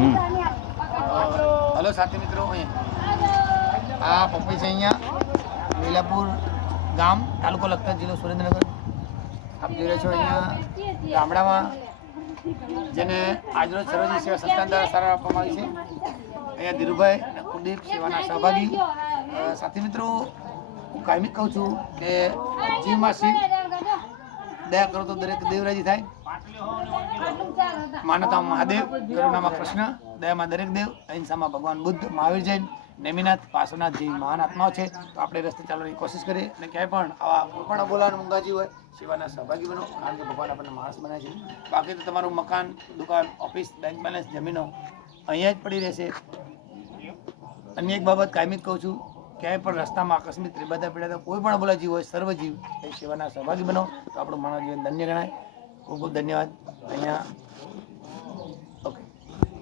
Hello સાથી મિત્રો, આ પપ્પી છે અહીંયા લીલાપુર ગામ, તાલુકો લખતર, જિલ્લો સુરેન્દ્રનગર. આપ જોઈ રહ્યા છો અહીંયા ગામડામાં જેને આજરોજ સરોજી સેવા સંસ્થાન દ્વારા સારા આપવામાં આવી છે. અહીંયા ધીરુભાઈ અને કુલદીપ સેવાના સહભાગી. સાથી મિત્રો, હું કાયમી કહું છું કે જીવમાં શિવ, દયા કરો તો દરેક દેવરાજી થાય. માનવતામાં મહાદેવ, કરુણામાં કૃષ્ણ, દયામાં દરેક દેવ, અહિંસામાં ભગવાન બુદ્ધ, મહાવીર જૈન, નેમિનાથ, પાર્શ્વનાથ જેવી મહાન આત્માઓ છે. તો આપણે રસ્તે ચાલવાની કોશિશ કરીએ અને ક્યાંય પણ આવા કોઈ પણ બોલાવાનું મૂંગાજી હોય સેવાના સહભાગી બનો, કારણ કે ભગવાન આપણને માણસ બનાવે છે. બાકી તો તમારું મકાન, દુકાન, ઓફિસ, બેંક બેલેન્સ, જમીનો અહીંયા જ પડી રહેશે. અન્ય એક બાબત કાયમી કહું છું, ક્યાંય પણ રસ્તામાં આકસ્મિક ત્રિબાધા પીડાતા કોઈ પણ બોલા જીવ હોય, સર્વજીવ એ સેવાના સહભાગી બનો તો આપણું માનવ જીવન ધન્ય ગણાય. ખૂબ ખૂબ ધન્યવાદ. અહીંયા